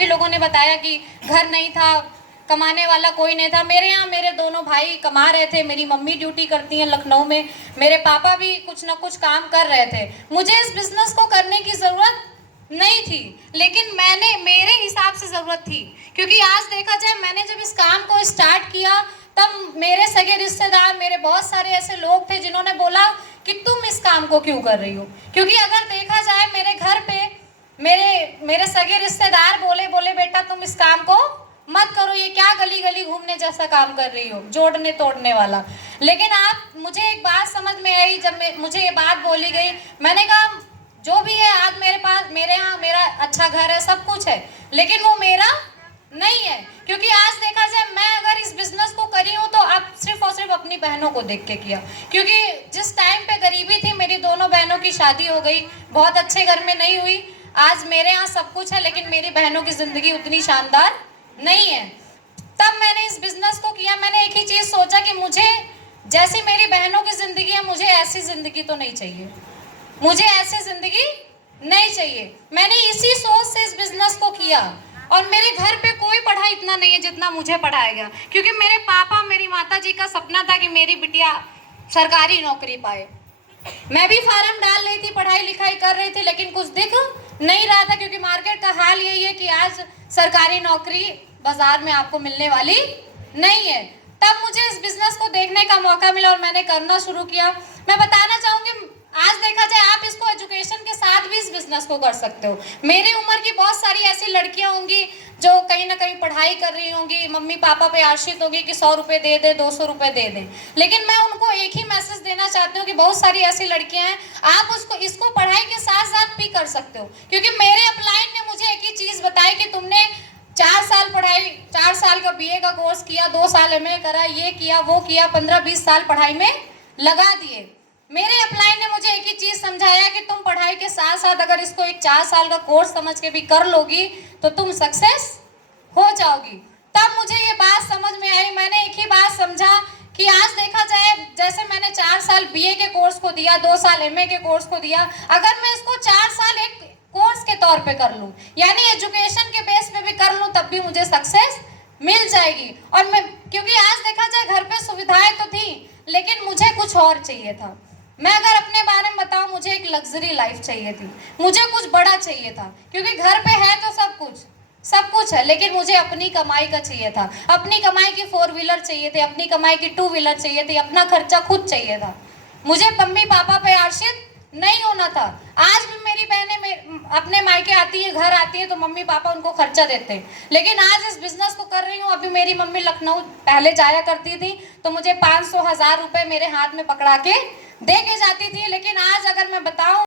लोगों ने बताया कि घर नहीं था, कमाने वाला कोई नहीं था। मेरे यहाँ मेरे दोनों भाई कमा रहे थे, मेरी मम्मी ड्यूटी करती हैं लखनऊ में, मेरे पापा भी कुछ ना कुछ काम कर रहे थे। मुझे इस बिजनेस को करने की ज़रूरत नहीं थी, लेकिन मैंने मेरे हिसाब से ज़रूरत थी, क्योंकि आज देखा जाए मैंने जब इस काम को स्टार्ट किया तब मेरे सगे रिश्तेदार, मेरे बहुत सारे ऐसे लोग थे जिन्होंने बोला कि तुम इस काम को क्यों कर रही हो। क्योंकि अगर देखा जाए मेरे घर पे मेरे सगे रिश्तेदार बोले बेटा तुम इस काम को मत करो, ये क्या गली गली घूमने जैसा काम कर रही हो, जोड़ने तोड़ने वाला। लेकिन आप मुझे एक बात समझ में आई, जब मुझे ये बात बोली गई, मैंने कहा जो भी है आज मेरे पास, मेरे यहाँ मेरा अच्छा घर है, सब कुछ है, लेकिन वो मेरा नहीं है। क्योंकि आज देखा जाए मैं अगर इस बिजनेस को करी हूँ तो आप सिर्फ और सिर्फ अपनी बहनों को देख के किया। क्योंकि जिस टाइम पे गरीबी थी, मेरी दोनों बहनों की शादी हो गई, बहुत अच्छे घर में नहीं हुई। आज मेरे यहाँ सब कुछ है, लेकिन मेरी बहनों की जिंदगी उतनी शानदार नहीं है। तब मैंने इस बिजनेस को किया। मैंने एक ही चीज सोचा कि मुझे जैसी मेरी बहनों की जिंदगी है, मुझे ऐसी जिंदगी तो नहीं चाहिए, मुझे ऐसी जिंदगी नहीं चाहिए। मैंने इसी सोच से इस बिजनेस को किया। और मेरे घर पे कोई पढ़ा इतना नहीं है जितना मुझे पढ़ाया गया, क्योंकि मेरे पापा मेरी माता जी का सपना था कि मेरी बिटिया सरकारी नौकरी पाए। मैं भी फार्म डाल रही थी, पढ़ाई लिखाई कर रही थी, लेकिन कुछ दिख नहीं रहा था, क्योंकि मार्केट का हाल यही है कि आज सरकारी नौकरी बाजार में आपको मिलने वाली नहीं है। तब मुझे इस बिजनेस को देखने का मौका मिला और मैंने करना शुरू किया। मैं बताना चाहूँगी, आज देखा जाए आप इसको एजुकेशन के साथ भी इस बिजनेस को कर सकते हो। मेरी उम्र की बहुत सारी ऐसी लड़कियां होंगी जो कहीं ना कहीं पढ़ाई कर रही होंगी, मम्मी पापा पे आश्रित होगी कि 100 रुपये दे दे, 200 रुपये दे दें। लेकिन मैं उनको एक ही मैसेज देना चाहती हूँ कि बहुत सारी ऐसी लड़कियां हैं, आप इसको पढ़ाई के साथ साथ भी कर सकते हो। क्योंकि मेरे अपलाइन ने मुझे एक ही चीज़ बताई कि तुमने 4 साल पढ़ाई, 4 साल का BA का कोर्स किया, 2 साल MA करा, ये किया वो किया, 15-20 साल पढ़ाई में लगा दिए। मेरे अपलाइन ने मुझे एक ही चीज समझाया कि तुम पढ़ाई के साथ साथ अगर इसको एक 4 साल का कोर्स समझ के भी कर लोगी तो तुम सक्सेस हो जाओगी। तब मुझे ये बात समझ में आई। मैंने एक ही बात समझा कि आज देखा जाए जैसे मैंने 4 साल BA के कोर्स को दिया, 2 साल MA के कोर्स को दिया, अगर मैं इसको 4 साल एक कोर्स के तौर पे कर लूँ, यानी एजुकेशन के बेस पे भी कर लूँ, तब भी मुझे सक्सेस मिल जाएगी। और मैं, क्योंकि आज देखा जाए घर पे सुविधाएं तो थी, लेकिन मुझे कुछ और चाहिए था। मैं अगर अपने बारे में बताऊं, मुझे एक लग्जरी लाइफ चाहिए थी, मुझे कुछ बड़ा चाहिए था। क्योंकि घर पे है तो सब कुछ है, लेकिन मुझे अपनी कमाई का चाहिए था। अपनी कमाई की 4 व्हीलर चाहिए थे, अपनी कमाई की 2 व्हीलर चाहिए थी, अपना खर्चा खुद चाहिए था। मुझे मम्मी पापा पे आश्रित नहीं होना था। आज भी मेरी बहनें अपने मायके आती है, घर आती है, तो मम्मी पापा उनको खर्चा देते हैं। लेकिन आज इस बिजनेस को कर रही हूँ। अभी मेरी मम्मी लखनऊ पहले जाया करती थी तो मुझे 500-1000 रुपये मेरे हाथ में पकड़ा के दे के जाती थी। लेकिन आज अगर मैं बताऊं